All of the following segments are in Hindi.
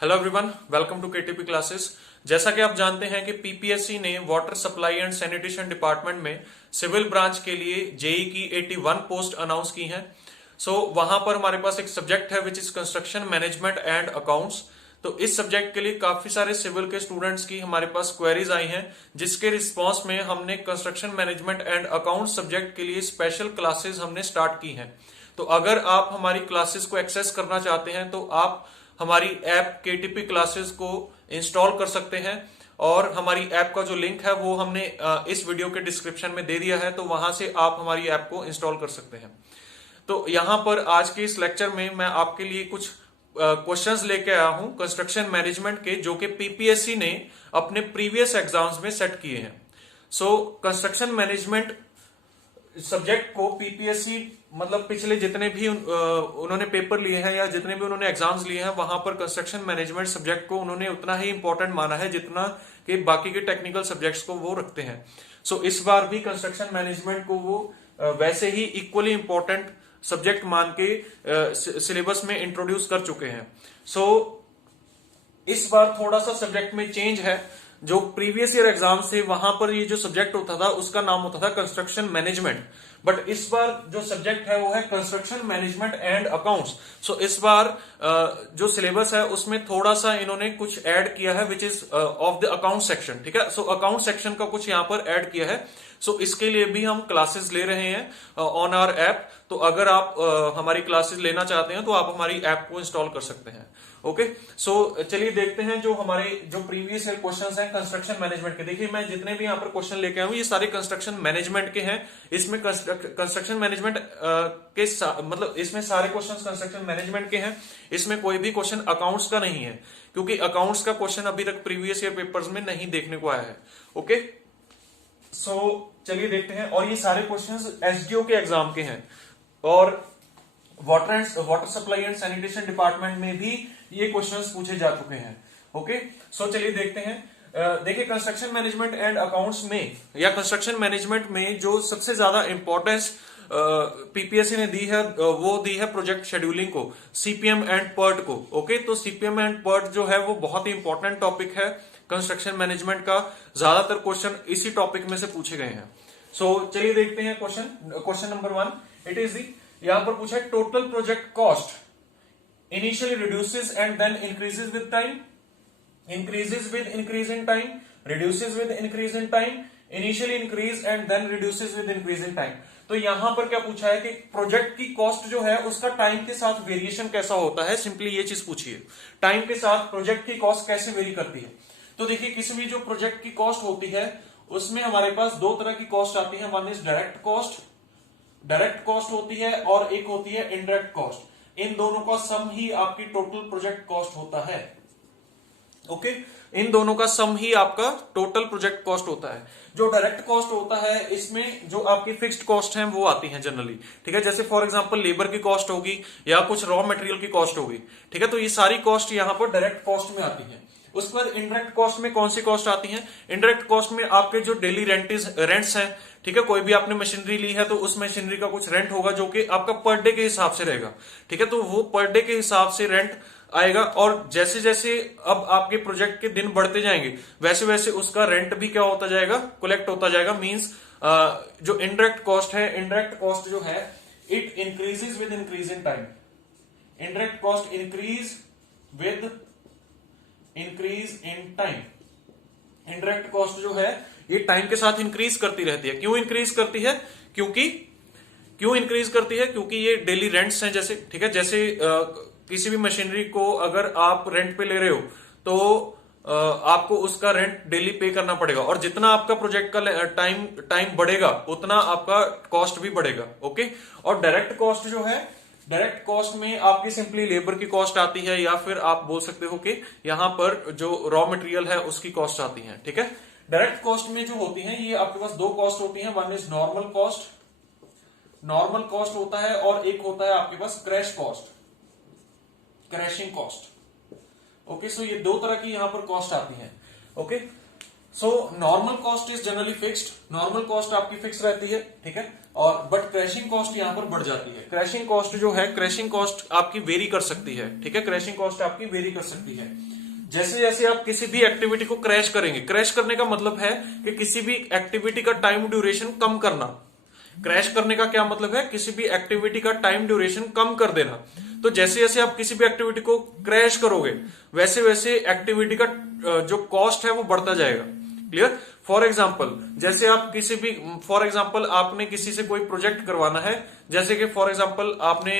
Hello everyone, welcome to KTP classes. जैसा कि आप जानते हैं कि पीपीएससी ने water supply and sanitation department में सिविल ब्रांच के लिए जेई की 81 पोस्ट अनाउंस की हैं। वहां पर हमारे पास एक सब्जेक्ट है which is construction management and accounts. तो इस सब्जेक्ट के लिए काफी सारे सिविल के स्टूडेंट्स की हमारे पास क्वेरीज आई हैं, जिसके रिस्पॉन्स में हमने construction management and accounts subject के लिए स्पेशल क्लासेस हमने स्टार्ट की हैं। तो अगर आप हमारी क्लासेस को एक्सेस करना चाहते हैं तो आप हमारी ऐप केटीपी क्लासेस को इंस्टॉल कर सकते हैं, और हमारी ऐप का जो लिंक है वो हमने इस वीडियो के डिस्क्रिप्शन में दे दिया है, तो वहां से आप हमारी ऐप को इंस्टॉल कर सकते हैं। तो यहां पर आज के इस लेक्चर में मैं आपके लिए कुछ क्वेश्चंस लेके आया हूं कंस्ट्रक्शन मैनेजमेंट के, जो कि पीपीएससी ने अपने प्रीवियस एग्जाम्स में सेट किए हैं। कंस्ट्रक्शन मैनेजमेंट सब्जेक्ट को पीपीएससी मतलब पिछले जितने भी उन्होंने पेपर लिए हैं या जितने भी उन्होंने एग्जाम्स लिए हैं, वहां पर कंस्ट्रक्शन मैनेजमेंट सब्जेक्ट को उन्होंने उतना ही इंपॉर्टेंट माना है जितना कि बाकी के टेक्निकल सब्जेक्ट्स को वो रखते हैं। इस बार भी कंस्ट्रक्शन मैनेजमेंट को वो वैसे ही इक्वली इंपॉर्टेंट सब्जेक्ट मान के सिलेबस में इंट्रोड्यूस कर चुके हैं। इस बार थोड़ा सा सब्जेक्ट में चेंज है। जो प्रीवियस ईयर एग्जाम से वहां पर ये जो सब्जेक्ट होता था उसका नाम होता था कंस्ट्रक्शन मैनेजमेंट, बट इस बार जो सब्जेक्ट है वो है कंस्ट्रक्शन मैनेजमेंट एंड अकाउंट्स। इस बार जो सिलेबस है उसमें थोड़ा सा इन्होंने कुछ ऐड किया है which is of the account section. ठीक है, अकाउंट सेक्शन का कुछ यहाँ पर ऐड किया है। इसके लिए भी हम क्लासेस ले रहे हैं ऑन आवर ऐप। तो अगर आप हमारी क्लासेस लेना चाहते हैं तो आप हमारी ऐप को इंस्टॉल कर सकते हैं। ओके, चलिए देखते हैं जो हमारे जो प्रीवियस ईयर क्वेश्चंस हैं कंस्ट्रक्शन मैनेजमेंट के। देखिए, मैं जितने भी यहाँ पर क्वेश्चन लेके आया हूँ ये सारे कंस्ट्रक्शन मैनेजमेंट के हैं। इसमें कंस्ट्रक्शन मैनेजमेंट के मतलब इसमें सारे क्वेश्चंस कंस्ट्रक्शन मैनेजमेंट के हैं। इसमें कोई भी क्वेश्चन अकाउंट्स का नहीं है, क्योंकि अकाउंट्स का क्वेश्चन अभी तक प्रीवियस ईयर पेपर्स में नहीं देखने को आया है। ओके, चलिए देखते हैं। और ये सारे क्वेश्चंस एसडीओ के एग्जाम के हैं, और water supply and sanitation department में भी ये क्वेश्चंस पूछे जा चुके हैं। ओके, चलिए देखते हैं। देखिए, कंस्ट्रक्शन मैनेजमेंट एंड अकाउंट्स में या कंस्ट्रक्शन मैनेजमेंट में जो सबसे ज्यादा इंपॉर्टेंस पीपीएससी ने दी है वो दी है प्रोजेक्ट शेड्यूलिंग को, सीपीएम एंड पर्ट को। ओके, तो सीपीएम एंड पर्ट जो है वो बहुत ही इंपॉर्टेंट टॉपिक है कंस्ट्रक्शन मैनेजमेंट का। ज्यादातर क्वेश्चन इसी टॉपिक में से पूछे गए हैं। चलिए देखते हैं क्वेश्चन नंबर 1। इट इज यहां पर पूछा है total project cost initially reduces and then increases with time, increases with increase in time, reduces with increase in time, initially increase and then reduces with increase in time. तो यहां पर क्या पूछा है कि प्रोजेक्ट की कॉस्ट जो है उसका टाइम के साथ वेरिएशन कैसा होता है। सिंपली ये चीज पूछिए, टाइम के साथ प्रोजेक्ट की कॉस्ट कैसे वेरी करती है। तो देखिए, किसी भी जो प्रोजेक्ट की कॉस्ट होती है उसमें हमारे पास दो तरह की कॉस्ट आती है। वन इज डायरेक्ट कॉस्ट होती है, और एक होती है इनडायरेक्ट कॉस्ट। इन दोनों का सम ही आपकी टोटल प्रोजेक्ट कॉस्ट होता है। ओके, इन दोनों का सम ही आपका टोटल प्रोजेक्ट कॉस्ट होता है। जो डायरेक्ट कॉस्ट होता है इसमें जो आपकी फिक्स्ड कॉस्ट है वो आती है जनरली। ठीक है, जैसे फॉर एग्जांपल लेबर की कॉस्ट होगी या कुछ रॉ मटेरियल की कॉस्ट होगी। ठीक है, तो ये सारी कॉस्ट यहां पर डायरेक्ट कॉस्ट में आती है। उसके बाद इनडायरेक्ट कॉस्ट में कौन सी कॉस्ट आती है। इनडायरेक्ट कॉस्ट में आपके जो डेली रेंट्स हैं। ठीक है, कोई भी आपने मशीनरी ली है तो उस मशीनरी का कुछ रेंट होगा जो कि आपका पर डे के हिसाब से रहेगा। ठीक है, तो वो पर डे के हिसाब से रेंट आएगा, और जैसे जैसे अब आपके प्रोजेक्ट के दिन बढ़ते जाएंगे वैसे वैसे उसका रेंट भी क्या होता जाएगा, कलेक्ट होता जाएगा। मींस जो इनडायरेक्ट कॉस्ट है, इनडायरेक्ट कॉस्ट जो है it increases with increase in time. Indirect cost increase with increase in time. Indirect cost जो है ये टाइम के साथ इंक्रीज करती रहती है। क्यों इंक्रीज करती है, क्यों इंक्रीज करती है, क्योंकि ये डेली रेंट्स हैं। जैसे ठीक है, जैसे किसी भी मशीनरी को अगर आप रेंट पे ले रहे हो तो आपको उसका रेंट डेली पे करना पड़ेगा, और जितना आपका प्रोजेक्ट का टाइम बढ़ेगा उतना आपका कॉस्ट भी बढ़ेगा। ओके, और डायरेक्ट कॉस्ट जो है, डायरेक्ट कॉस्ट में आपकी सिंपली लेबर की कॉस्ट आती है, या फिर आप बोल सकते हो कि यहां पर जो रॉ मटेरियल है उसकी कॉस्ट आती है। ठीक है, डायरेक्ट कॉस्ट में जो होती है ये आपके पास दो कॉस्ट होती है। वन इज नॉर्मल कॉस्ट होता है, और एक होता है आपके पास क्रैशिंग कॉस्ट। ओके, ये दो तरह की यहां पर कॉस्ट आती है। Okay, normal cost is generally fixed, normal cost आपकी फिक्स रहती है। ठीक है, और बट क्रैशिंग कॉस्ट यहां पर बढ़ जाती है। क्रैशिंग कॉस्ट जो है, क्रैशिंग कॉस्ट आपकी वेरी कर सकती है। ठीक है, क्रैशिंग कॉस्ट आपकी वेरी कर सकती है। जैसे जैसे आप किसी भी एक्टिविटी को क्रैश करेंगे, क्रैश करने का मतलब है कि किसी भी एक्टिविटी का टाइम ड्यूरेशन कम करना। क्रैश करने का क्या मतलब है? किसी भी एक्टिविटी का टाइम ड्यूरेशन कम कर देना। तो जैसे जैसे आप किसी भी एक्टिविटी को क्रैश करोगे, वैसे वैसे एक्टिविटी का जो कॉस्ट है वो बढ़ता जाएगा। क्लियर? फॉर एग्जाम्पल, जैसे आप किसी भी, फॉर एग्जाम्पल आपने किसी से कोई प्रोजेक्ट करवाना है, जैसे कि फॉर एग्जाम्पल आपने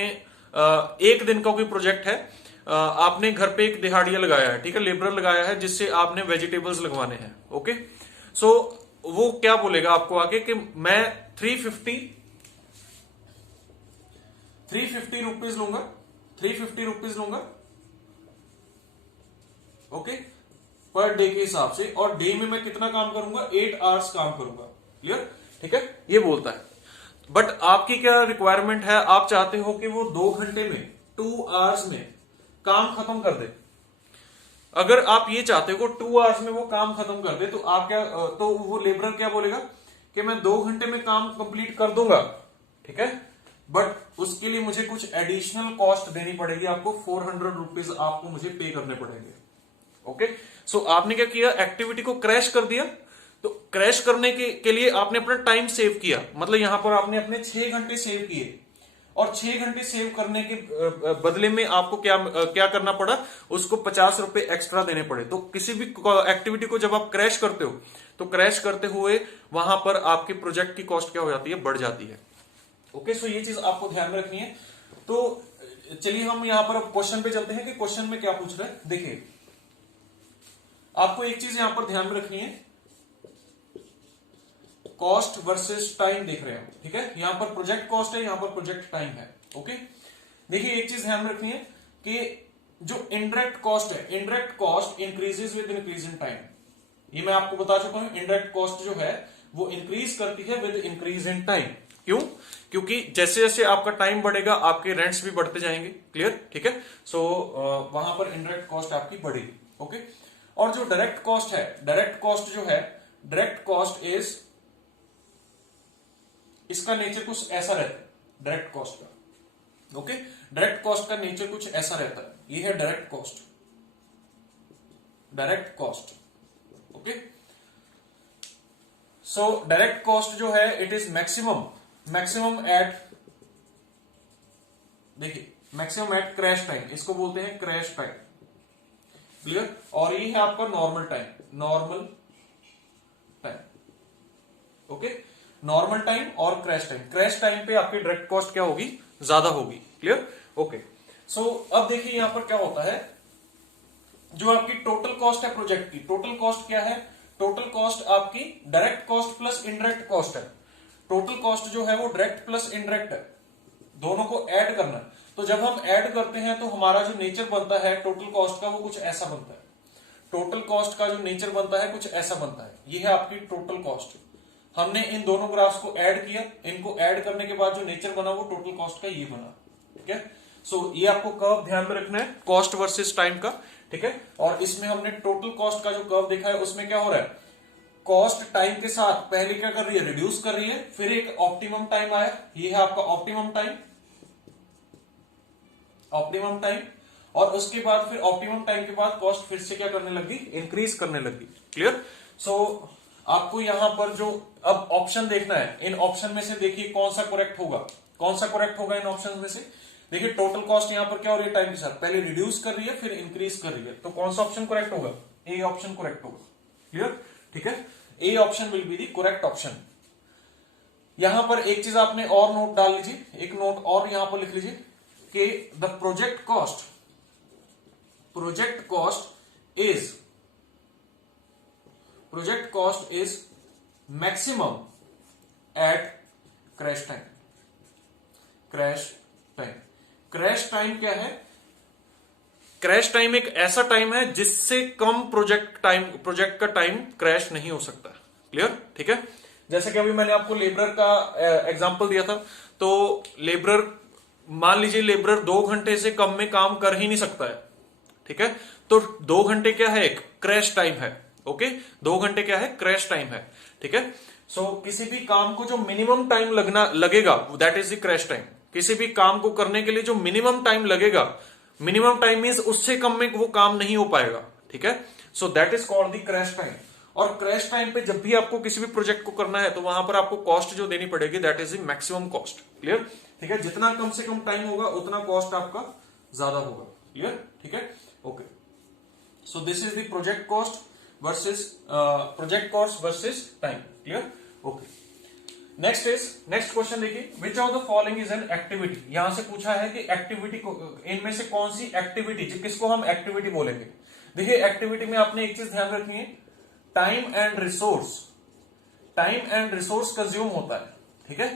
एक दिन का कोई प्रोजेक्ट है, आपने घर पे एक दिहाड़िया लगाया है, ठीक है, लेबर लगाया है, जिससे आपने वेजिटेबल्स लगवाने हैं। ओके, सो वो क्या बोलेगा आपको आगे कि मैं 350 रुपीज लूंगा, 350 रुपीज लूंगा, ओके, पर डे के हिसाब से, और डे में मैं कितना काम करूंगा? 8 आवर्स काम करूंगा। क्लियर? ठीक है, ये बोलता है। बट आपकी क्या रिक्वायरमेंट है? आप चाहते हो कि वो 2 घंटे में, 2 आवर्स में काम खत्म कर दे। अगर आप ये चाहते हो 2 आवर्स में वो काम खत्म कर दे, तो आप क्या, तो वो लेबरर क्या बोलेगा कि मैं 2 घंटे में काम कंप्लीट कर दूंगा, ठीक है, बट उसके लिए मुझे कुछ एडिशनल कॉस्ट देनी पड़ेगी, आपको 400 रुपीज आपको मुझे पे करने पड़ेंगे। ओके, सो आपने क्या किया? एक्टिविटी को क्रैश कर दिया। तो क्रैश करने के लिए आपने अपना टाइम सेव किया, मतलब यहां पर आपने अपने 6 घंटे सेव किए, और 6 घंटे सेव करने के बदले में आपको क्या करना पड़ा? उसको 50 रुपए एक्स्ट्रा देने पड़े। तो किसी भी एक्टिविटी को जब आप क्रैश करते हो, तो क्रैश करते हुए वहां पर आपके प्रोजेक्ट की कॉस्ट क्या हो जाती है? बढ़ जाती है। ओके, सो ये चीज आपको ध्यान में रखनी है। तो चलिए हम यहां पर क्वेश्चन पे चलते हैं कि क्वेश्चन में क्या पूछ रहा है। देखिए, आपको एक चीज यहां पर ध्यान में रखनी है, कॉस्ट वर्सेस टाइम देख रहे हैं, ठीक है, यहां पर प्रोजेक्ट कॉस्ट है, यहां पर प्रोजेक्ट टाइम है। ओके, देखिए एक चीज ध्यान में रखनी है कि जो इनडायरेक्ट कॉस्ट है, indirect cost increases with increase in time. ये मैं आपको बता चुका हूं, इनडायरेक्ट कॉस्ट जो है वो इंक्रीज करती है विद इंक्रीज इन टाइम। क्यों? क्योंकि जैसे जैसे आपका टाइम बढ़ेगा, आपके रेंट्स भी बढ़ते जाएंगे। क्लियर? ठीक है, सो वहां पर इनडायरेक्ट कॉस्ट आपकी बढ़ेगी। ओके, और जो डायरेक्ट कॉस्ट है, डायरेक्ट कॉस्ट जो है, डायरेक्ट कॉस्ट इज, इसका नेचर कुछ ऐसा रहता है डायरेक्ट कॉस्ट का। ओके, डायरेक्ट कॉस्ट का नेचर कुछ ऐसा रहता है, ये है direct cost, direct cost. Okay, so direct cost जो है इट इज मैक्सिमम एट, देखिए मैक्सिमम एट क्रैश टाइम, इसको बोलते हैं क्रैश टाइम। क्लियर? और ये है आपका normal time, normal time. Okay, normal time और क्रैश टाइम। क्रैश टाइम पे आपकी डायरेक्ट कॉस्ट क्या होगी? ज्यादा होगी। क्लियर? ओके, सो अब देखिए यहां पर क्या होता है, जो आपकी टोटल कॉस्ट है प्रोजेक्ट की, टोटल कॉस्ट क्या है? टोटल कॉस्ट आपकी direct cost plus indirect cost है। टोटल कॉस्ट जो है वो डायरेक्ट प्लस इनडायरेक्ट है, दोनों को ऐड करना है। तो जब हम ऐड करते हैं तो हमारा जो नेचर बनता है टोटल कॉस्ट का, वो कुछ ऐसा बनता है। टोटल कॉस्ट का जो नेचर बनता है कुछ ऐसा बनता है, ये है आपकी टोटल कॉस्ट। हमने इन दोनों ग्राफ्स को ऐड किया, इनको ऐड करने के बाद जो नेचर बना वो टोटल कॉस्ट का ये बना। ठीक है, सो ये आपको कर्व ध्यान में रखना है, कॉस्ट वर्सेस टाइम का। ठीक है, और इसमें हमने टोटल कॉस्ट का जो कर्व देखा है उसमें क्या हो रहा है, कॉस्ट टाइम के साथ पहले क्या कर रही है? रिड्यूस कर रही है, फिर एक ऑप्टिमम टाइम आया, ये है आपका ऑप्टिमम टाइम, ऑप्टिमम टाइम, और उसके बाद फिर ऑप्टिमम टाइम के बाद कॉस्ट फिर से क्या करने लगी? इंक्रीज करने लगी। क्लियर? सो आपको यहां पर जो अब ऑप्शन देखना है, इन ऑप्शन में से देखिए कौन सा करेक्ट होगा, कौन सा करेक्ट होगा इन ऑप्शन में से। देखिए टोटल कॉस्ट यहां पर क्या हो रही है? टाइम के साथ पहले रिड्यूस कर रही है फिर इंक्रीज कर रही है, तो कौन सा ऑप्शन करेक्ट होगा? ए ऑप्शन करेक्ट होगा। क्लियर? ठीक है, A option will be the correct option. यहां पर एक चीज आपने और नोट डाल लीजिए, एक नोट और यहां पर लिख लीजिए कि the project cost is maximum at crash time. Crash time, crash time क्या है? क्रैश टाइम एक ऐसा टाइम है जिससे कम प्रोजेक्ट का टाइम क्रैश नहीं हो सकता। क्लियर? ठीक है, जैसे कि अभी मैंने आपको लेबरर का एग्जांपल दिया था, तो लेबरर, मान लीजिए लेबरर 2 घंटे से कम में काम कर ही नहीं सकता है। ठीक है, तो 2 घंटे क्या है? एक क्रैश टाइम है। ओके, 2 घंटे क्या है? क्रैश टाइम है। ठीक है, सो किसी भी काम को जो मिनिमम टाइम लगेगा that is the crash time. किसी भी काम को करने के लिए जो मिनिमम टाइम लगेगा, मिनिमम टाइम मींस उससे कम में वो काम नहीं हो पाएगा। ठीक है। So that is called the crash time. और क्रैश टाइम पे जब भी आपको किसी भी प्रोजेक्ट को करना है तो वहां पर आपको कॉस्ट जो देनी पड़ेगी that is the maximum cost. Clear, ठीक है। जितना कम से कम टाइम होगा उतना कॉस्ट आपका ज्यादा होगा। क्लियर, ठीक है, okay. So this is the project cost versus time. Clear, okay. Next question देखिए, which of the following is an activity. यहां से पूछा है कि एक्टिविटी को, इनमें से कौन सी एक्टिविटी, किसको हम एक्टिविटी बोलेंगे। देखिए एक्टिविटी में आपने एक चीज ध्यान रखनी है, टाइम एंड रिसोर्स कंज्यूम होता है। ठीक है,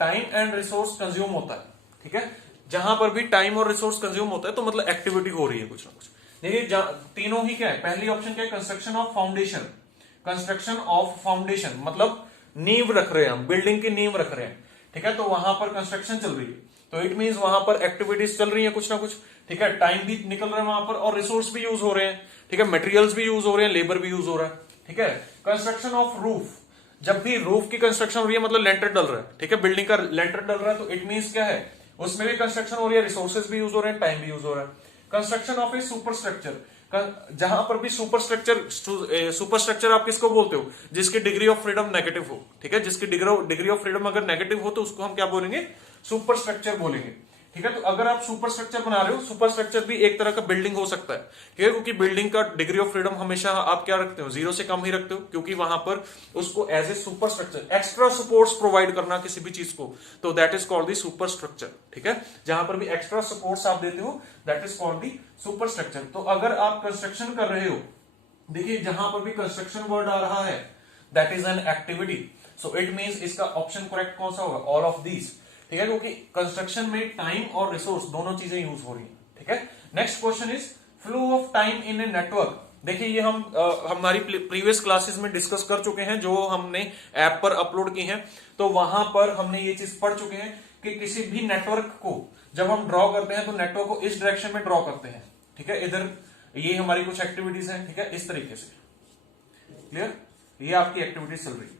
टाइम एंड रिसोर्स कंज्यूम होता है। ठीक है, जहां पर भी टाइम और रिसोर्स कंज्यूम होता है तो मतलब एक्टिविटी हो रही है कुछ ना कुछ। देखिए तीनों ही क्या है, पहली ऑप्शन क्या है, कंस्ट्रक्शन ऑफ फाउंडेशन मतलब नींव रख रहे हैं हम, बिल्डिंग की नींव रख रहे हैं। ठीक है, तो वहां पर कंस्ट्रक्शन चल रही है, तो इट मींस वहां पर एक्टिविटीज चल रही है कुछ ना कुछ। ठीक है, टाइम भी निकल रहा है वहां पर और रिसोर्स भी यूज हो रहे हैं। ठीक है, मटेरियल्स भी यूज हो रहे हैं, लेबर भी यूज हो रहा है। ठीक है, कंस्ट्रक्शन ऑफ रूफ, जब भी रूफ की कंस्ट्रक्शन हो रही है मतलब लेंटर डल रहा है। ठीक है, बिल्डिंग का लेंटर डल रहा है तो इट मींस क्या है, उसमें भी कंस्ट्रक्शन हो रही है, रिसोर्सेज भी यूज हो रहे हैं, टाइम भी यूज हो रहा है। Construction of A super structure, जहां पर भी सुपर स्ट्रक्चर आप किसको बोलते हो, जिसकी डिग्री ऑफ फ्रीडम नेगेटिव हो। ठीक है, जिसकी डिग्री ऑफ फ्रीडम अगर नेगेटिव हो तो उसको हम क्या बोलेंगे, सुपर स्ट्रक्चर बोलेंगे। ठीक है, तो अगर आप सुपर स्ट्रक्चर बना रहे हो, सुपर स्ट्रक्चर भी एक तरह का बिल्डिंग हो सकता है। ठीक है, क्योंकि बिल्डिंग का डिग्री ऑफ फ्रीडम हमेशा आप क्या रखते हो, 0 से कम ही रखते हो, क्योंकि वहां पर उसको as a superstructure extra supports provide करना किसी भी चीज को, तो that is called the superstructure. ठीक है, जहां पर भी एक्स्ट्रा सपोर्ट्स आप देते हो that is called the super structure. तो अगर आप कंस्ट्रक्शन कर रहे हो, देखिए जहां पर भी कंस्ट्रक्शन वर्ड आ रहा है that is an activity. So it means इसका ऑप्शन करेक्ट कौन सा होगा, ऑल ऑफ दीज। ठीक है, क्योंकि कंस्ट्रक्शन में टाइम और रिसोर्स दोनों चीजें यूज हो रही हैं। ठीक है, next question is flow of time in a network. देखिए ये हम हमारी प्रीवियस क्लासेस में डिस्कस कर चुके हैं, जो हमने ऐप पर अपलोड की हैं, तो वहां पर हमने ये चीज पढ़ चुके हैं कि किसी भी नेटवर्क को जब हम ड्रॉ करते हैं तो नेटवर्क को इस डायरेक्शन में ड्रॉ करते हैं। ठीक है, इधर ये हमारी कुछ एक्टिविटीज हैं। ठीक है, इस तरीके से। क्लियर, ये आपकी एक्टिविटीज चल रही है।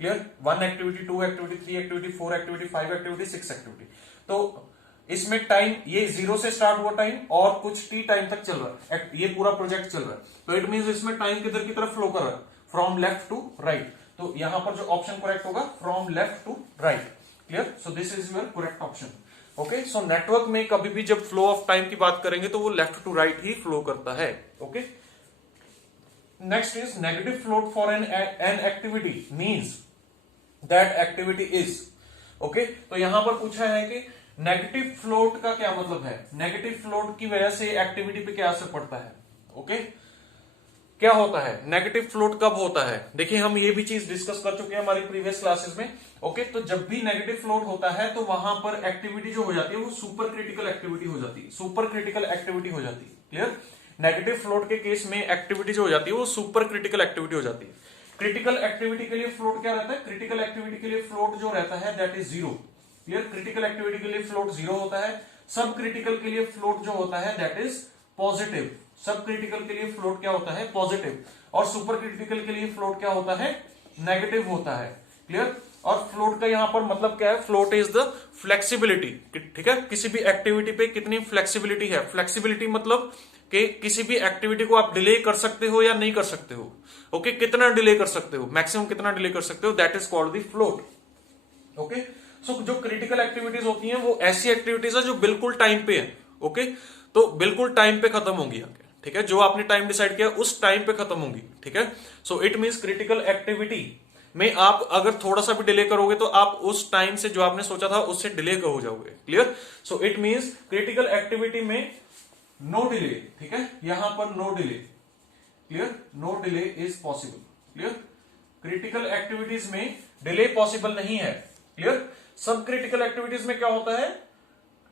Clear, 1 activity, 2 activity, 3 activity, 4 activity, 5 activity, 6 activity. तो इसमें टाइम ये 0 से स्टार्ट हुआ टाइम और कुछ टी टाइम तक चल रहा है, ये पूरा प्रोजेक्ट चल रहा है। तो इट मींस इसमें टाइम किधर की तरफ फ्लो कर रहा है, फ्रॉम लेफ्ट टू राइट। तो यहां पर जो ऑप्शन करेक्ट होगा, from left to right. Clear, so this is your correct option. Okay, so network में कभी भी जब फ्लो ऑफ टाइम की बात करेंगे तो वो लेफ्ट टू राइट ही फ्लो करता है। Okay, next is negative float for an activity means that activity is. Okay, तो यहां पर पूछा है कि नेगेटिव फ्लोट का क्या मतलब है, नेगेटिव फ्लोट की वजह से एक्टिविटी पे क्या असर पड़ता है। ओके, क्या होता है, नेगेटिव फ्लोट कब होता है। देखिए हम ये भी चीज डिस्कस कर चुके हैं हमारी प्रीवियस क्लासेस में। ओके, तो जब भी नेगेटिव फ्लोट होता है तो वहां पर एक्टिविटी जो हो जाती है वो सुपर क्रिटिकल एक्टिविटी हो जाती है, सुपर क्रिटिकल एक्टिविटी हो जाती है। क्लियर, नेगेटिव फ्लोट के केस में एक्टिविटी जो हो जाती है वो सुपर क्रिटिकल एक्टिविटी हो जाती है। क्रिटिकल एक्टिविटी के लिए फ्लोट क्या रहता है, क्रिटिकल एक्टिविटी के लिए फ्लोट जो रहता है that is 0। Clear, critical activity के लिए फ्लोट 0 होता है। सब क्रिटिकल के लिए फ्लोट जो होता है दैट इज पॉजिटिव। सब क्रिटिकल के लिए फ्लोट क्या होता है, पॉजिटिव। और सुपर क्रिटिकल के लिए फ्लोट क्या होता है, नेगेटिव होता है। क्लियर, और फ्लोट का यहां पर मतलब क्या है, फ्लोट इज द फ्लेक्सिबिलिटी। ठीक है, किसी भी एक्टिविटी पे कितनी फ्लेक्सिबिलिटी है, फ्लेक्सिबिलिटी मतलब कि किसी भी एक्टिविटी को आप डिले कर सकते हो या नहीं कर सकते हो। ओके, कितना डिले कर सकते हो, मैक्सिमम कितना डिले कर सकते हो, that is called the float. Okay, so जो क्रिटिकल एक्टिविटीज होती हैं वो ऐसी एक्टिविटीज है जो बिल्कुल टाइम पे है। ओके, तो बिल्कुल टाइम पे खत्म होंगी आगे। ठीक है, जो आपने टाइम डिसाइड किया उस टाइम पे खत्म होंगी। ठीक है, सो इट मींस क्रिटिकल एक्टिविटी में आप अगर थोड़ा सा भी डिले करोगे तो आप उस टाइम से जो आपने सोचा था उससे डिले हो जाओगे। Clear, so it means critical activity में नो डिले। ठीक है, यहां पर no delay. Clear, no delay is possible. Clear, critical activities में डिले पॉसिबल नहीं है। क्लियर, सब क्रिटिकल एक्टिविटीज में क्या होता है,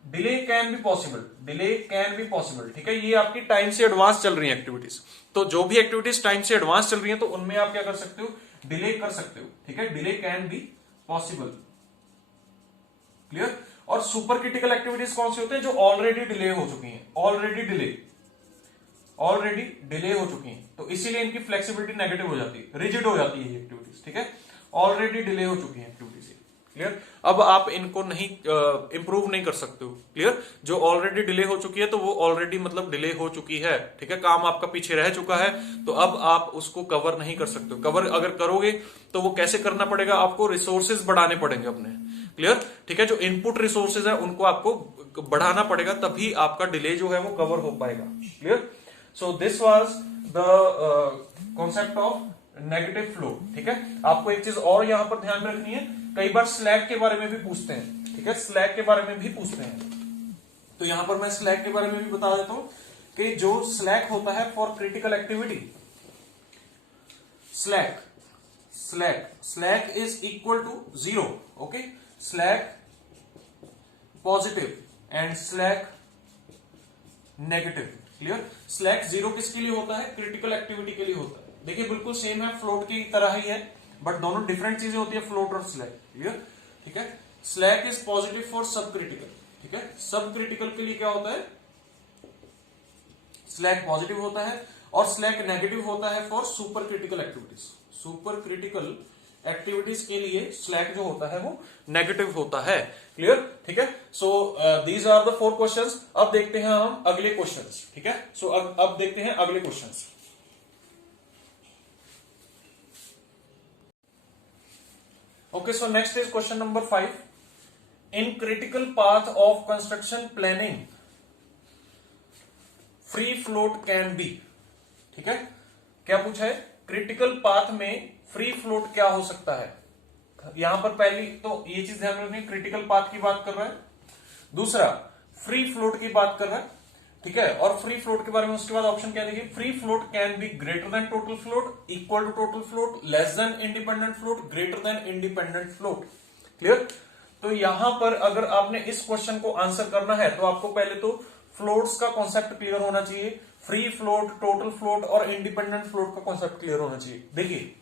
delay can be possible, delay can be possible. ठीक है, ये आपकी टाइम से एडवांस चल रही है एक्टिविटीज, तो जो भी एक्टिविटीज टाइम से एडवांस चल रही है तो उनमें आप क्या कर सकते हो, डिले कर सकते हो। ठीक है, delay can be possible. Clear, और सुपर क्रिटिकल एक्टिविटीज कौन सी होते हैं, जो ऑलरेडी डिले हो चुकी हैं, ऑलरेडी डिले हो चुकी हैं, तो इसीलिए इनकी फ्लेक्सिबिलिटी नेगेटिव हो जाती है, रिजिड हो जाती है ये एक्टिविटीज। ठीक है, ऑलरेडी डिले हो चुकी है एक्टिविटीज। क्लियर। अब आप इनको नहीं इंप्रूव नहीं कर सकते हो, क्लियर। जो ऑलरेडी डिले हो चुकी है तो वो ऑलरेडी मतलब डिले हो चुकी है, ठीक है, काम आपका पीछे रह चुका है, तो अब आप उसको कवर नहीं कर सकते हो। कवर अगर करोगे तो वो कैसे करना पड़ेगा, आपको रिसोर्सेज बढ़ाने पड़ेंगे अपने, क्लियर, ठीक है। जो इनपुट रिसोर्सेज है उनको आपको बढ़ाना पड़ेगा, तभी आपका डिले जो है वो कवर हो पाएगा, clear. So this was the concept of negative flow, ठीक है। आपको एक चीज और यहां पर ध्यान में रखनी है, कई बार स्लैग के बारे में भी पूछते हैं, ठीक है, स्लैग के बारे में भी पूछते हैं। तो यहां पर मैं स्लैग के बारे में भी बता देता हूं कि जो स्लैग होता है for critical activity, slack is equal to 0, okay. Slack positive and slack negative, clear. Slack 0 किसके लिए होता है, क्रिटिकल एक्टिविटी के लिए होता है। देखिए बिल्कुल सेम है, फ्लोट की तरह ही है, बट दोनों डिफरेंट चीजें होती है, फ्लोट और स्लैग, क्लियर, ठीक है। स्लैग इज पॉजिटिव फॉर सब क्रिटिकल, ठीक है। सब क्रिटिकल के लिए क्या होता है, स्लैग पॉजिटिव होता है, और स्लैग नेगेटिव होता है for super critical activities. Super critical activities के लिए स्लैग जो होता है वो नेगेटिव होता है, क्लियर, ठीक है। So these are the 4 questions. अब देखते हैं हम अगले क्वेश्चंस, ठीक है। सो अब देखते हैं अगले questions. Okay, so next is question number 5. In critical path of construction planning, free float can be, ठीक है। क्या पूछा है, क्रिटिकल पाथ में फ्री फ्लोट क्या हो सकता है। यहां पर पहली तो ये चीज ध्यान रखनी, क्रिटिकल पाथ की बात कर रहा है, दूसरा फ्री फ्लोट की बात कर रहा है, ठीक है। और फ्री फ्लोट के बारे में उसके बाद ऑप्शन क्या देखिए, free float can be greater than total float, equal to total float, less than independent float, greater than independent float, clear. तो यहां पर अगर आपने इस क्वेश्चन को आंसर करना है तो आपको पहले तो फ्लोट्स का कॉन्सेप्ट क्लियर होना चाहिए, फ्री फ्लोट, टोटल फ्लोट और इंडिपेंडेंट फ्लोट का कॉन्सेप्ट क्लियर होना चाहिए। देखिए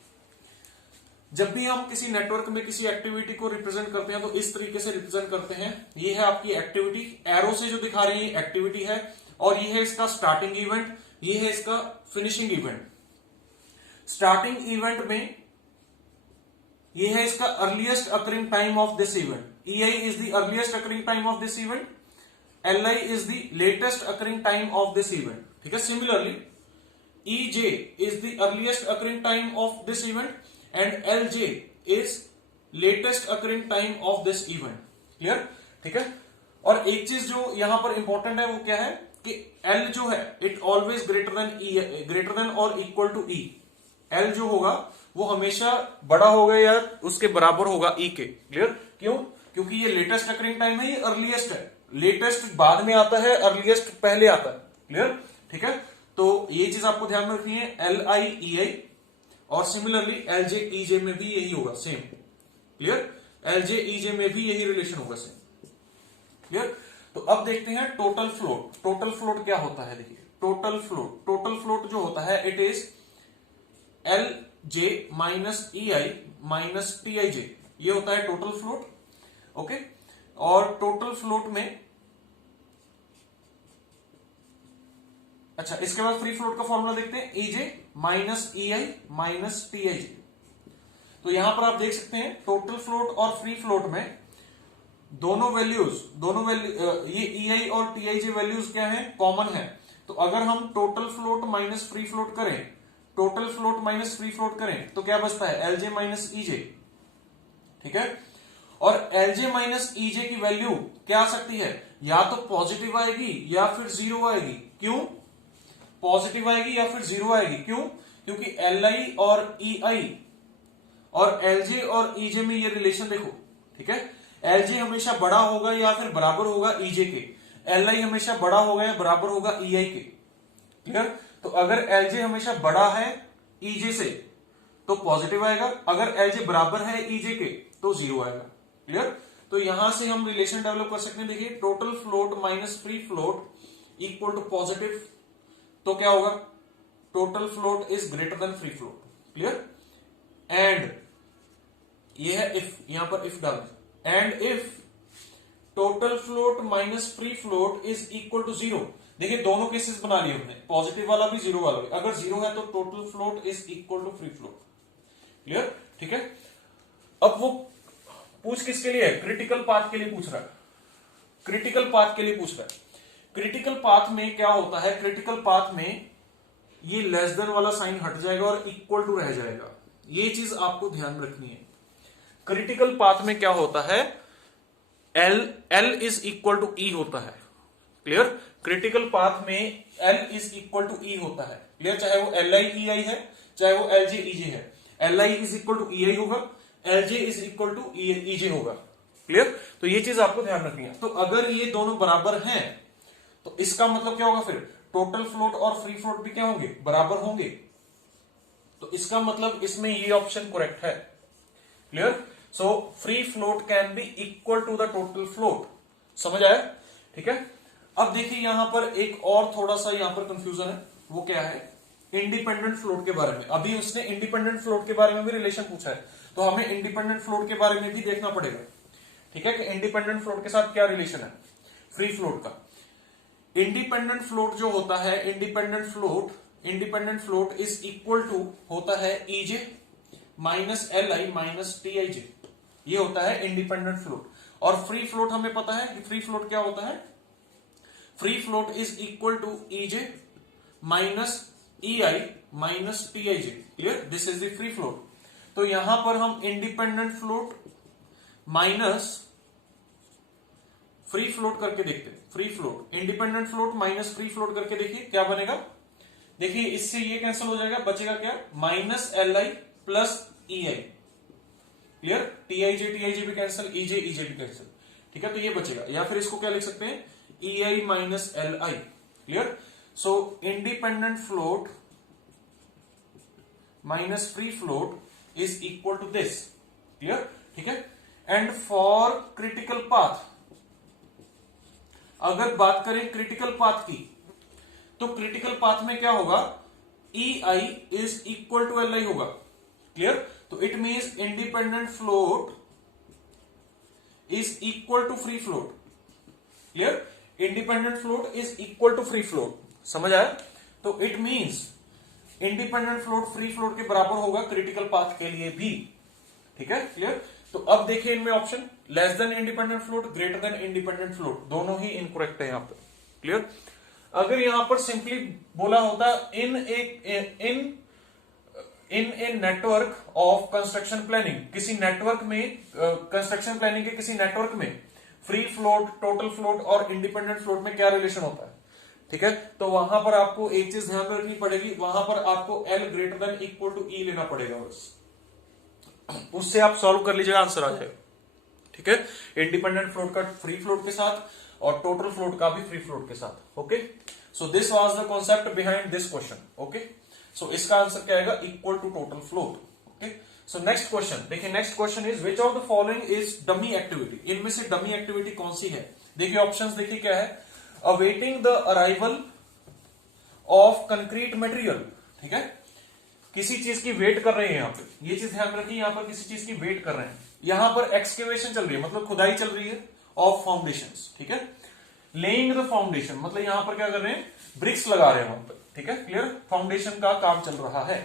जब भी हम किसी नेटवर्क में किसी एक्टिविटी को रिप्रेजेंट करते हैं तो इस तरीके से रिप्रेजेंट करते हैं। ये है आपकी एक्टिविटी, एरो से जो दिखा रही है एक्टिविटी है, और ये है इसका स्टार्टिंग इवेंट, ये है इसका फिनिशिंग इवेंट। स्टार्टिंग इवेंट में ये है इसका earliest occurring time of this event, EI is the earliest occurring time of this event, LI is the latest occurring time of this event, ठीक है। Similarly EJ is the earliest occurring time of this event and LJ is latest occurring time of this event, clear, ठीक है। और एक चीज जो यहां पर इंपॉर्टेंट है वो क्या है कि L जो है it always greater than E, greater than और इक्वल टू E। L जो होगा वो हमेशा बड़ा होगा या उसके बराबर होगा E के, क्लियर। क्यों, क्योंकि ये लेटेस्ट अकरिंग टाइम है, ये अर्लीस्ट है, लेटेस्ट बाद में आता है, अर्लीस्ट पहले आता है, क्लियर, ठीक है। तो ये चीज आपको ध्यान में रखनी है, LI EI, और सिमिलरली LJ EJ में भी यही होगा सेम, क्लियर। LJ EJ में भी यही रिलेशन होगा सेम, क्लियर। तो अब देखते हैं टोटल फ्लोट। टोटल फ्लोट क्या होता है, देखिए टोटल फ्लोट जो होता है it is LJ minus EI minus TIJ, ये होता है टोटल फ्लोट, ओके। और टोटल फ्लोट में अच्छा, इसके बाद फ्री फ्लोट का फॉर्मूला देखते हैं, EJ minus EI minus TIJ। तो यहां पर आप देख सकते हैं टोटल फ्लोट और फ्री फ्लोट में दोनों वैल्यूज ये EI और TIJ वैल्यूज क्या है, कॉमन है। तो अगर हम total float minus free float करें, total float minus free float करें तो क्या बचता है, LJ माइनस EJ, ठीक है। और LJ माइनस EJ की वैल्यू क्या आ सकती है, या तो पॉजिटिव आएगी या फिर जीरो आएगी। क्यों पॉजिटिव आएगी या फिर जीरो आएगी, क्यों, क्योंकि LI और EI और LJ और EJ में ये रिलेशन देखो, ठीक है। LJ हमेशा बड़ा होगा या फिर बराबर होगा EJ के, LI हमेशा बड़ा होगा या बराबर होगा EI के, क्लियर। तो अगर LJ हमेशा बड़ा है EJ से तो पॉजिटिव आएगा, अगर LJ बराबर है EJ के तो जीरो आएगा, क्लियर। तो यहां से हम रिलेशन डेवलप कर सकते हैं, देखिए total float minus free float equal to positive, तो क्या होगा, total float is greater than free float, clear. And ये है इफ, यहां पर इफ डाल, and if total float minus free float is equal to zero. देखिए दोनों केसेस बना लिए हमने, पॉजिटिव वाला भी जीरो वाला भी। अगर जीरो है तो total float is equal to free float, clear, ठीक है। अब वो पूछ किसके लिए है? क्रिटिकल पाथ के लिए पूछ रहा है, क्रिटिकल पाथ के लिए पूछ रहा है। क्रिटिकल पाथ में क्या होता है, क्रिटिकल पाथ में ये लेस देन वाला साइन हट जाएगा और इक्वल टू रह जाएगा, ये चीज आपको ध्यान रखनी है। क्रिटिकल पाथ में क्या होता है, L is equal to E होता है, क्लियर। क्रिटिकल पाथ में L is equal to E होता है, क्लियर। चाहे वो Li EI है, चाहे वो Lj EJ है, Li is equal to EI होगा, Lj is equal to EJ होगा, क्लियर। तो ये चीज आपको ध्यान रखनी है। तो अगर ये दोनों बराबर हैं तो इसका मतलब क्या होगा, फिर टोटल फ्लोट और फ्री फ्लोट भी क्या होंगे, बराबर होंगे। तो इसका मतलब इसमें ये ऑप्शन करेक्ट है, clear. So free float can be equal to the total float, समझ आया, ठीक है। अब देखिए यहां पर एक और थोड़ा सा यहां पर कंफ्यूजन है, वो क्या है, इंडिपेंडेंट फ्लोट के बारे में। अभी उसने इंडिपेंडेंट फ्लोट के बारे में भी रिलेशन पूछा है, तो हमें इंडिपेंडेंट फ्लोट के बारे में भी देखना पड़ेगा, ठीक है, कि इंडिपेंडेंट फ्लोट के साथ क्या रिलेशन है फ्री फ्लोट का। इंडिपेंडेंट फ्लोट जो होता है, independent float is equal to होता है EJ minus LI minus TIJ, ये होता है इंडिपेंडेंट फ्लोट। और फ्री फ्लोट हमें पता है कि फ्री फ्लोट क्या होता है, free float is equal to EJ minus EI minus TIJ, clear, this is the free float. तो यहां पर हम independent float minus free float करके देखते हैं, free float, independent float minus free float करके देखिए क्या बनेगा। देखिए इससे ये कैंसिल हो जाएगा, बचेगा क्या, minus LI plus EI, clear. TIJ भी कैंसिल, EJ भी कैंसिल, ठीक है। तो ये बचेगा, या फिर इसको क्या लिख सकते हैं, EI minus LI, clear. So independent float minus free float is equal to this, clear, ठीक है। एंड फॉर क्रिटिकल पाथ, अगर बात करें क्रिटिकल पाथ की, तो क्रिटिकल पाथ में क्या होगा, EI is equal to LI होगा, क्लियर। तो it means independent float is equal to free float, clear. Independent float is equal to free float, समझ आया। तो it means independent float free float के बराबर होगा क्रिटिकल पाथ के लिए भी, ठीक है, क्लियर। तो अब देखिए इनमें option less than independent float, greater than independent float, दोनों ही इनकरेक्ट है यहां पे, क्लियर। अगर यहां पर सिंपली बोला होता इन a network of construction planning, किसी नेटवर्क में कंस्ट्रक्शन प्लानिंग के किसी नेटवर्क में फ्री फ्लोट, टोटल फ्लोट और इंडिपेंडेंट फ्लोट में क्या रिलेशन होता है, ठीक है। तो वहां पर आपको एक चीज ध्यान में रखनी पड़ेगी, वहां पर आपको L greater than equal to E लेना पड़ेगा, बस उससे आप सॉल्व कर लीजिएगा, आंसर आ जाएगा, ठीक है। इंडिपेंडेंट फ्लोट का फ्री फ्लोट के साथ और टोटल फ्लोट का भी फ्री फ्लोट के साथ, okay. So this was the concept behind this question, okay. So इसका आंसर क्या आएगा, equal to total float, okay. So next question देखिए, next question is which of the following is dummy activity, इनमें से डमी एक्टिविटी कौन सी है। देखिए ऑप्शंस देखिए क्या है, awaiting the arrival of concrete material, ठीक है, किसी चीज की वेट कर रहे हैं यहां पे, ये चीज ध्यान रखिए, यहां पर किसी चीज की वेट कर रहे हैं, यहां पर एक्सकेवेशन चल रही है, मतलब खुदाई चल रही है ऑफ फाउंडेशंस, ठीक है। लेइंग द फाउंडेशन, मतलब यहां पर क्या कर रहे हैं, ब्रिक्स लगा रहे हैं वहां पर, ठीक है, क्लियर, फाउंडेशन का काम चल रहा है।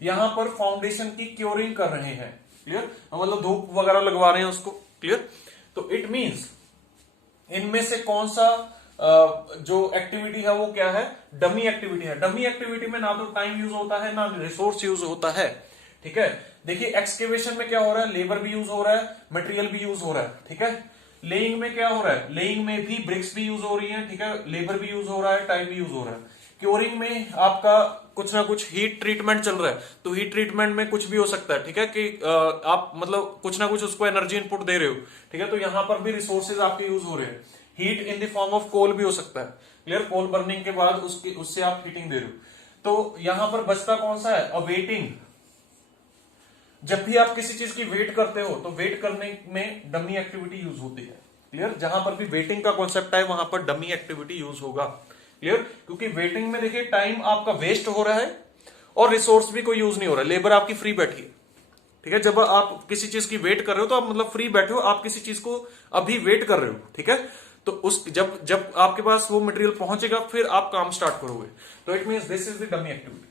यहां पर फाउंडेशन की क्योरिंग कर रहे हैं, क्लियर, मतलब धूप वगैरह लगवा रहे हैं उसको, क्लियर। तो इट मींस इनमें से कौन सा जो एक्टिविटी है वो क्या है, डमी एक्टिविटी है। डमी एक्टिविटी में ना तो टाइम यूज होता है ना रिसोर्स यूज होता है, ठीक है। देखिए एक्सकेवेशन में क्या हो रहा है, लेबर भी यूज हो रहा है, मटेरियल भी यूज हो रहा है, ठीक है। लेइंग में क्या हो रहा है, लेइंग में भी ब्रिक्स भी यूज हो रही है, ठीक है, लेबर भी यूज हो रहा है, टाइम भी यूज हो रहा है। क्योरिंग में आपका कुछ ना कुछ हीट ट्रीटमेंट चल रहा है, तो हीट ट्रीटमेंट में कुछ भी हो सकता है, ठीक है, कि आप मतलब कुछ ना कुछ उसको एनर्जी इनपुट दे रहे हो, ठीक है। तो यहां पर भी रिसोर्सेज आपके यूज हो रहे हैं, heat in the form of coal भी हो सकता है, क्लियर, कोल बर्निंग के बाद उससे आप हीटिंग दे रहे हो। तो यहां पर बचता कौन सा है, अवेटिंग। जब भी आप किसी चीज की वेट करते हो तो वेट करने में डमी एक्टिविटी यूज होती है, क्लियर। जहां पर भी वेटिंग का कॉन्सेप्ट है वहां पर डमी एक्टिविटी यूज होगा, क्लियर, क्योंकि वेटिंग में देखिए टाइम आपका वेस्ट हो रहा है और रिसोर्स भी कोई यूज नहीं हो रहा है, लेबर आपकी फ्री बैठी है, ठीक है। जब आप किसी चीज की वेट कर रहे हो तो आप मतलब फ्री बैठे हो, आप किसी चीज को अभी वेट कर रहे हो, ठीक है। तो उस जब आपके पास वो मटेरियल पहुंचेगा फिर आप काम स्टार्ट करोगे, तो it means this is the dummy activity,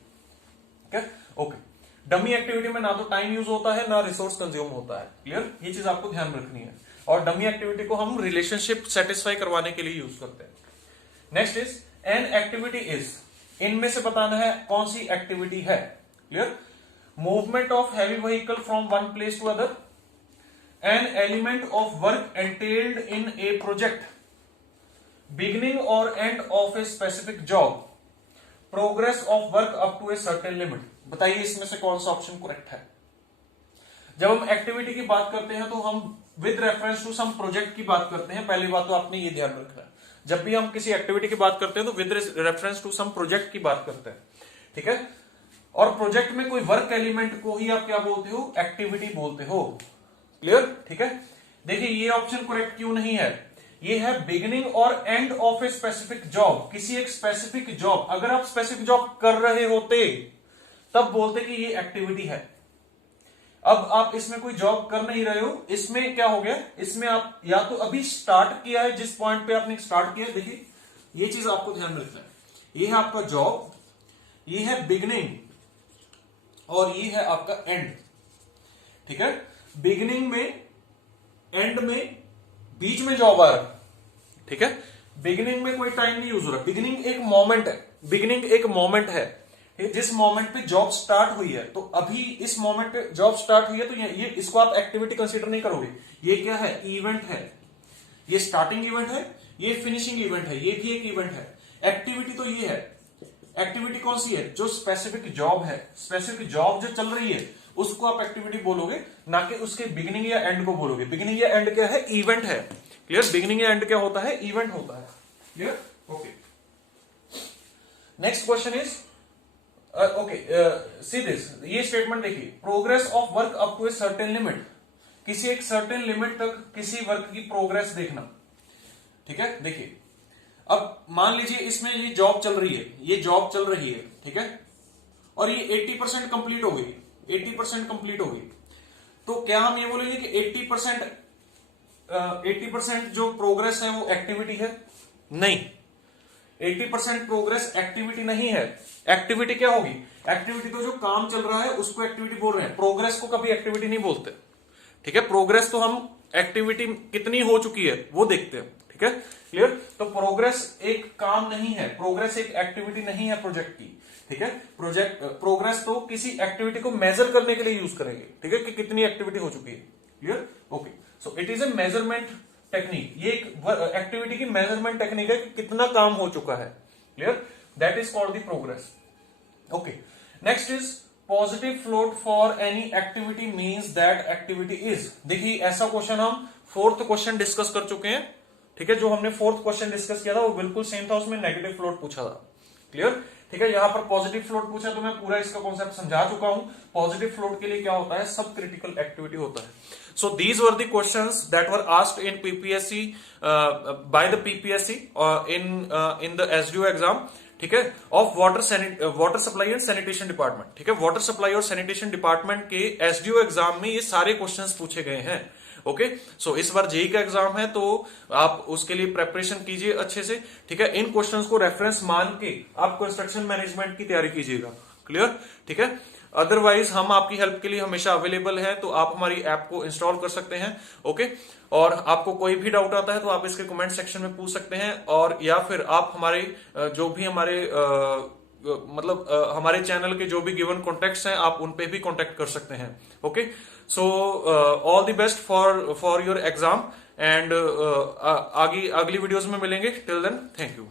ठीक है, ओके। डमी एक्टिविटी में ना तो टाइम यूज होता है ना रिसोर्स कंज्यूम होता है। क्लियर, ये चीज आपको ध्यान रखनी है। और डमी एक्टिविटी को हम रिलेशनशिप सेटिस्फाई करवाने के लिए यूज करते हैं। Next is an activity is, इनमें से बताना है कौन सी एक्टिविटी है। Clear, movement of heavy vehicle from one place to other, an element of work entailed in a project, beginning और end of a specific job, progress of work up to a certain limit. बताइए इसमें से कौन सा ऑप्शन करेक्ट है। जब हम एक्टिविटी की बात करते हैं तो हम with reference to some project की बात करते हैं। पहली बात तो आपने ये ध्यान रखना है, जब भी हम किसी एक्टिविटी की बात करते हैं तो with reference to some project की बात करते हैं। ठीक है, और प्रोजेक्ट में कोई वर्क एलिमेंट को ही आप क्या बोलते हो, एक्टिविटी बोलते हो। क्लियर, ठीक है। देखिए ये ऑप्शन करेक्ट क्यों नहीं है, ये है बिगिनिंग और end of a specific job. किसी एक स्पेसिफिक जॉब, अगर आप स्पेसिफिक जॉब कर रहे होते तब बोलते कि ये एक्टिविटी है। अब आप इसमें कोई जॉब कर नहीं रहे हो, इसमें क्या हो गया, इसमें आप या तो अभी स्टार्ट किया है, जिस पॉइंट पे आपने स्टार्ट किया है, देखिए ये चीज आपको ध्यान में रखना है। ये है आपका जॉब, ये है बिगिनिंग और ये है आपका एंड। ठीक है, बिगिनिंग में, एंड में, बीच में जॉब आ रहा है। ठीक है, बिगिनिंग में कोई टाइम नहीं यूज हो रहा, बिगिनिंग एक मोमेंट है, बिगिनिंग एक मोमेंट है जिस मोमेंट पे जॉब स्टार्ट हुई है। तो अभी इस मोमेंट पे जॉब स्टार्ट हुई है तो ये इसको आप एक्टिविटी कंसीडर नहीं करोगे। ये क्या है, इवेंट है, ये स्टार्टिंग इवेंट है, ये फिनिशिंग इवेंट है, ये भी एक इवेंट है। एक्टिविटी तो ये है, एक्टिविटी कौन सी है, जो स्पेसिफिक जॉब है, स्पेसिफिक जॉब जो चल रही है उसको आप एक्टिविटी बोलोगे, ना कि उसके बिगिनिंग या एंड को बोलोगे। बिगिनिंग या एंड क्या है, इवेंट है। क्लियर, बिगिनिंग या एंड क्या होता है, इवेंट होता है। Clear, okay. Next question is okay, see this, ये स्टेटमेंट देखिए, progress of work up to a certain limit, किसी एक सर्टेन लिमिट तक किसी वर्क की प्रोग्रेस देखना। ठीक है, देखिए अब मान लीजिए इसमें ये जॉब चल रही है, ये जॉब चल रही है, ठीक है, और ये 80% कंप्लीट हो गई, 80% कंप्लीट हो गई। तो क्या हम ये बोलेंगे कि 80% जो प्रोग्रेस है वो एक्टिविटी है? नहीं, 80% प्रोग्रेस एक्टिविटी नहीं है। एक्टिविटी क्या होगी, एक्टिविटी तो जो काम चल रहा है उसको एक्टिविटी बोल रहे हैं, प्रोग्रेस को कभी एक्टिविटी नहीं बोलते। ठीक है, प्रोग्रेस तो हम एक्टिविटी कितनी हो चुकी है वो देखते हैं। ठीक है, क्लियर। तो प्रोग्रेस एक काम नहीं है, प्रोग्रेस एक एक्टिविटी नहीं है प्रोजेक्ट की। ठीक है, प्रोग्रेस तो किसी एक्टिविटी को मेजर करने के लिए यूज करेंगे। ठीक है, कि कितनी एक्टिविटी हो चुकी है। Clear, okay. So it is a measurement technique, ये एक एक्टिविटी की मेजरमेंट टेक्निक है कि कितना काम हो चुका है। Clear, that is called the progress. Okay, next is positive float for any activity means that activity is. देखिए ऐसा क्वेश्चन हम फोर्थ क्वेश्चन डिस्कस कर चुके हैं। ठीक है, जो हमने फोर्थ क्वेश्चन डिस्कस किया था वो बिल्कुल सेम था, उसमें नेगेटिव फ्लोट पूछा था। क्लियर, ठीक है। यहां पर पॉजिटिव फ्लोट पूछा तो मैं पूरा इसका कॉन्सेप्ट समझा चुका हूं। पॉजिटिव फ्लोट के लिए क्या होता है, सब क्रिटिकल एक्टिविटी होता है। So these were the questions that were asked in PPSC by the PPSC in the SDO exam. ठीक है, of water supply and sanitation department. ठीक है, वाटर सप्लाई और सैनिटेशन डिपार्टमेंट के एसडीओ एग्जाम में ये सारे क्वेश्चंस पूछे गए हैं। ओके, सो इस बार जेई का एग्जाम है तो आप उसके लिए प्रेपरेशन कीजिए अच्छे से। ठीक है, इन क्वेश्चंस को रेफरेंस मान के आप कंस्ट्रक्शन मैनेजमेंट की तैयारी कीजिएगा। क्लियर, ठीक है। अदरवाइज हम आपकी हेल्प के लिए हमेशा अवेलेबल है, तो आप हमारी ऐप को इंस्टॉल कर सकते हैं। ओके, और आपको कोई भी डाउट आता है तो आप इसके कमेंट सेक्शन में पूछ सकते हैं, और या फिर आप हमारे जो भी हमारे हमारे चैनल के जो भी गिवन कॉन्टेक्ट्स हैं आप उन पे भी कॉन्टेक्ट कर सकते हैं। Okay, so all the best for your exam, and अगली वीडियोज में मिलेंगे। Till then, thank you.